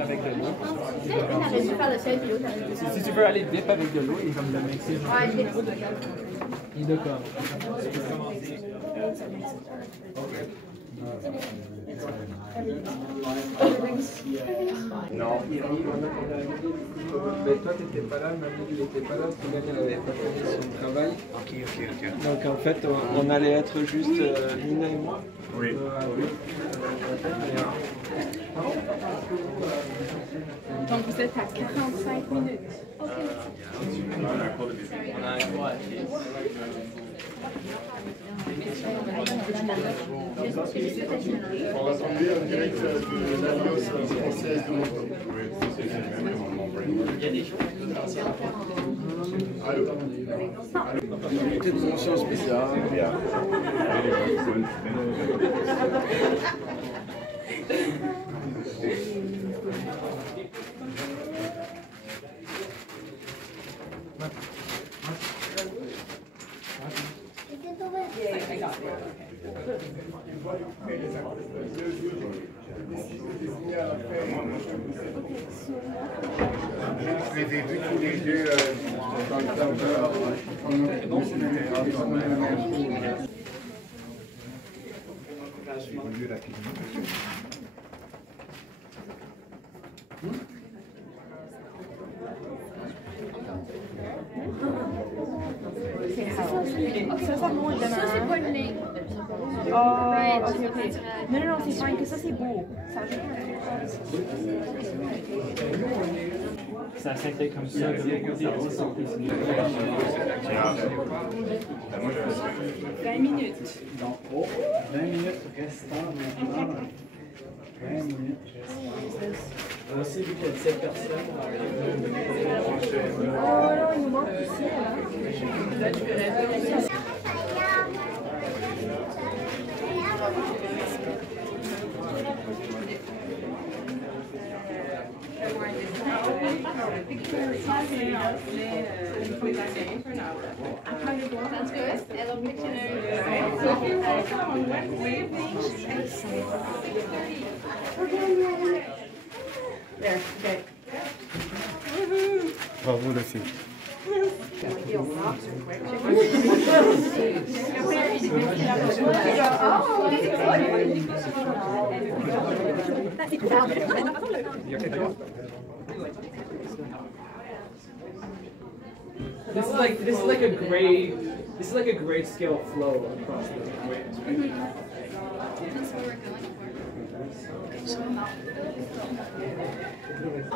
Avec de l'eau. Si tu veux aller dip avec de l'eau, il est comme le mixer. Il est d'accord. Non. Mais toi, tu n'étais pas là, Manu, il n'était pas là, parce que elle n'avait pas fini son travail. Ok. Donc en fait, on allait être juste Nina et moi. Oui. Donc vous êtes à 45 minutes. Ok. On a un cours de musique. On a un cours à On va tomber en direct de l'Alliance française de Montpellier. Oui, c'est le même commandement. Il y a des choses. Allô? Unité de mention spéciale. Bien. Je les ai vus tous les deux dans le temps Ça, c'est pas le nez. Oh, ok. Non, c'est fine, que ça c'est beau. Ça s'était comme ça. 20 minutes. Donc, 20 minutes restant maintenant. 20 minutes restant. Aussi, vu qu'il y a 17 personnes. Oh non, il nous manque ici, là. Sounds good. Hello, Pictionary. There, okay. Bravo la fille. This is like a great scale flow across the waves, right? That's what we're going for.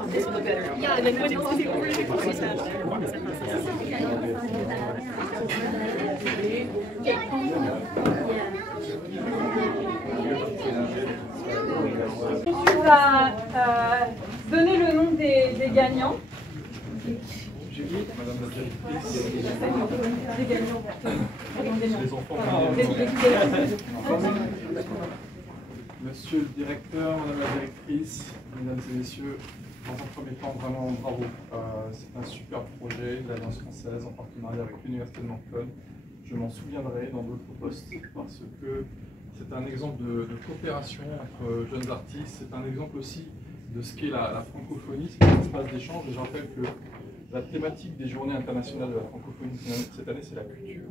This will look better. Yeah, like when it's the over Tu vas donner le nom des gagnants. Julie, madame la directrice. Des gagnants. Les enfants. Monsieur le directeur, madame la directrice, mesdames et messieurs, dans un premier temps, vraiment bravo. C'est un super projet de l'Alliance française en partenariat avec l'Université de Moncton. Je m'en souviendrai dans d'autres postes parce que c'est un exemple de coopération entre jeunes artistes. C'est un exemple aussi de ce qu'est la francophonie, c'est un espace d'échange. Et je rappelle que la thématique des Journées internationales de la francophonie cette année, c'est la culture.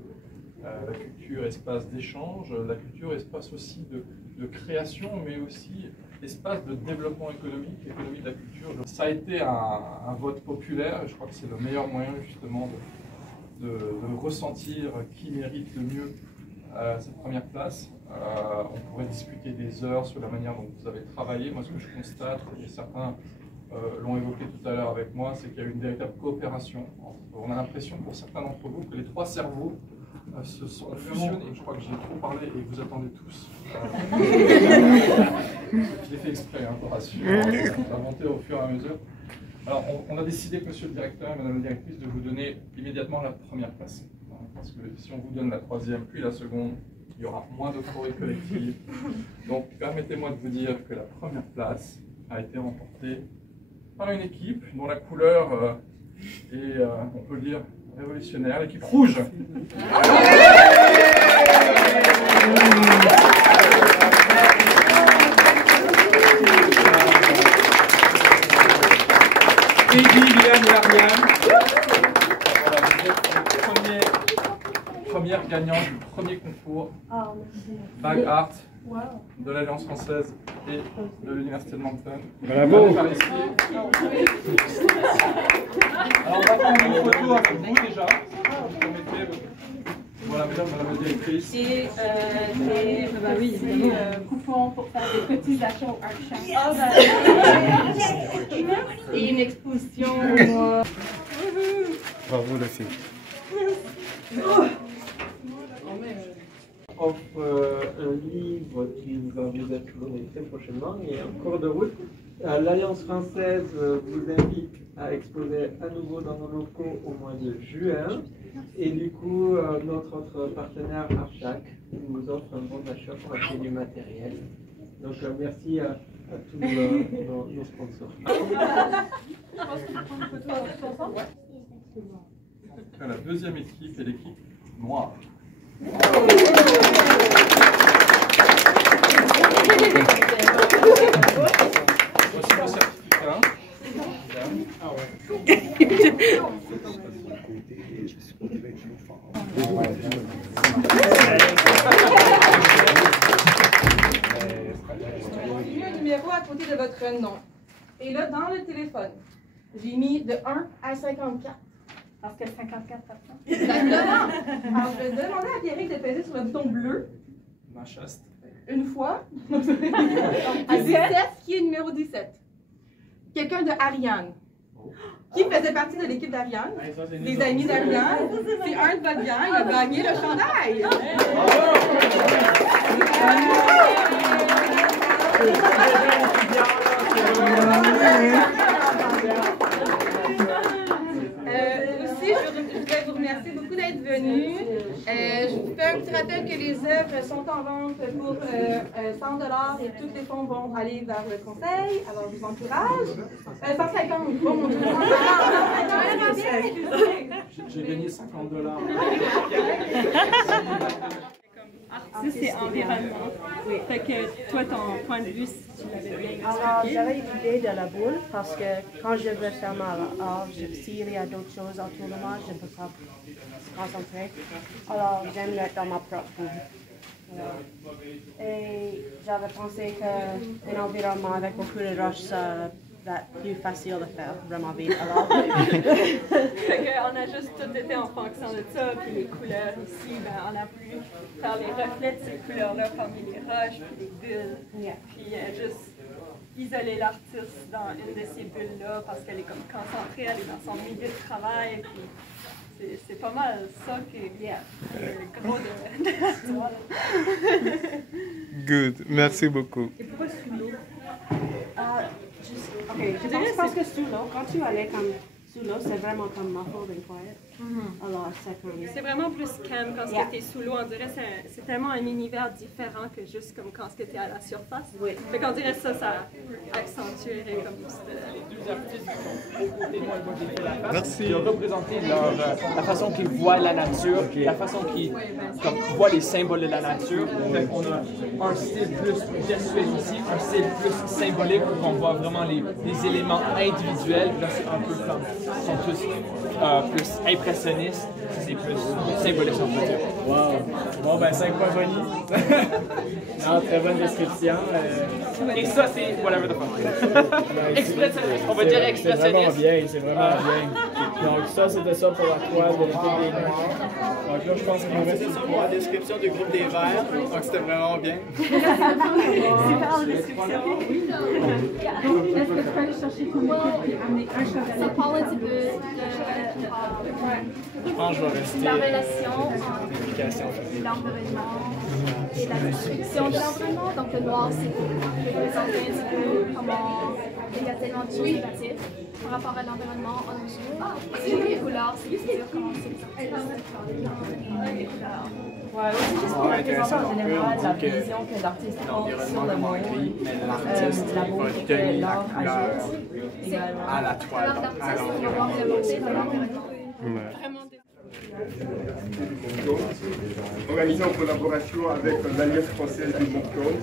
La culture, espace d'échange, la culture, espace aussi de création, mais aussi espace de développement économique, économie de la culture. Ça a été un vote populaire, et je crois que c'est le meilleur moyen justement de ressentir qui mérite le mieux cette première place. On pourrait discuter des heures sur la manière dont vous avez travaillé. Moi, ce que je constate, et certains l'ont évoqué tout à l'heure avec moi, c'est qu'il y a une véritable coopération. On a l'impression pour certains d'entre vous que les trois cerveaux se sont fusionnés. Je crois que j'ai trop parlé et vous attendez tous. Je l'ai fait exprès, pour rassurer, on va monter au fur et à mesure. Alors, on a décidé, monsieur le directeur et madame la directrice, de vous donner immédiatement la première place. Parce que si on vous donne la troisième puis la seconde, il y aura moins d'euphorie collective. Donc permettez-moi de vous dire que la première place a été remportée par une équipe dont la couleur est, on peut le dire, révolutionnaire, l'équipe rouge. Peggy, Liane et Ariane. Voilà, vous êtes première gagnante du premier concours Bag Art de l'Alliance française et de l'Université de Moncton. Bravo! Par ici. Alors on va prendre une photo avec vous déjà. Vous permettez, voilà, mesdames, madame la directrice. Et des coupons pour faire des cotisations Artchamp. Et une exposition. Bravo les filles. Offre un livre qui va vous être donné très prochainement et en cours de route. L'Alliance française vous invite à exposer à nouveau dans nos locaux au mois de juin. Et du coup, notre autre partenaire Archac nous offre un bon d'achat pour acheter du matériel. Donc merci à tous nos sponsors. Je pense qu'on prend une photo ensemble. La deuxième équipe est l'équipe noire. Voici le certificat. J'ai mis un numéro à côté de votre nom. Et là, dans le téléphone, j'ai mis de 1 à 54. Parce que 54 personnes. Exactement. Alors, je vais demander à Pierrick de peser sur le bouton bleu. Ma chaste. Une fois. À 17, qui est numéro 17. Quelqu'un de Ariane. Qui faisait partie de l'équipe d'Ariane. Des amis d'Ariane. C'est un de votre gang, il a gagné le chandail. Aussi, je voudrais vous remercier beaucoup d'être venus. Je vous fais un petit rappel que les œuvres sont en vente pour 100 $ et tous les fonds vont aller vers le conseil. Alors, je vous encourage. 150, oh mon Dieu, 150. J'ai gagné 50 $. Artiste et environnement. Oui. Fait que toi, ton point de vue, si tu l'avais bien Alors, j'avais l'idée de la boule parce que quand je veux faire ma art, s'il y a d'autres choses autour de moi, je ne peux pas me concentrer. Alors, j'aime être dans ma propre boule. Et j'avais pensé qu'un environnement avec beaucoup de roches, ça va être plus facile de faire vraiment vite. Alors, fait qu'on a juste tout été en fonction de ça, puis les couleurs ici, ben, on a pu faire les reflets de ces couleurs-là parmi les roches, puis les bulles, puis juste isoler l'artiste dans une de ces bulles-là parce qu'elle est comme concentrée, elle est dans son milieu de travail, puis c'est pas mal ça qui est le gros de Good, merci beaucoup. Et pourquoi sous l'eau? je pense parce que sous l'eau, quand tu allais comme sous l'eau, c'est vraiment comme muffled and quiet. Alors, c'est vraiment plus calme quand tu es sous l'eau. On dirait que c'est tellement un univers différent que juste comme quand tu es à la surface. Oui. Fait qu'on dirait ça accentuerait comme Merci. Qui ont représenté la façon qu'ils voient la nature, la façon qu'ils voient les symboles de la nature. Fait on a un style plus gestuel ici, un style plus symbolique où on voit vraiment les éléments individuels. Là, c'est un peu comme, ils sont plus impressionnistes, c'est plus symbolique, on peut dire. Wow! Bon, ben 5 points Bonnie. Non, très bonne description. Et ça, c'est whatever the fuck. Expressionniste, on va dire expressionniste. C'est vraiment bien. Donc ça, c'était ça pour la toile de l'équipe des Noirs. Donc là, je pense qu'il nous reste pour la description du groupe des Verts. Donc c'était vraiment bien. c'est pas en description. Est-ce que tu peux aller chercher ton équipe et amener un cheval? Ça parle un petit peu Je pense que je vais rester de la relation entre l'environnement et la destruction de l'environnement. Donc le noir, c'est pour représenter un petit peu comment il y a tellement de choses négatives par rapport à l'environnement en dessous. Et les couleurs, c'est dur comment c'est les couleurs. Ouais, aussi juste pour représenter en général la vision que l'artiste a sur le monde, la beauté que l'art ajoute également. À la toile, à l'environnement. Organisé en collaboration avec l'Alliance française du Moncton.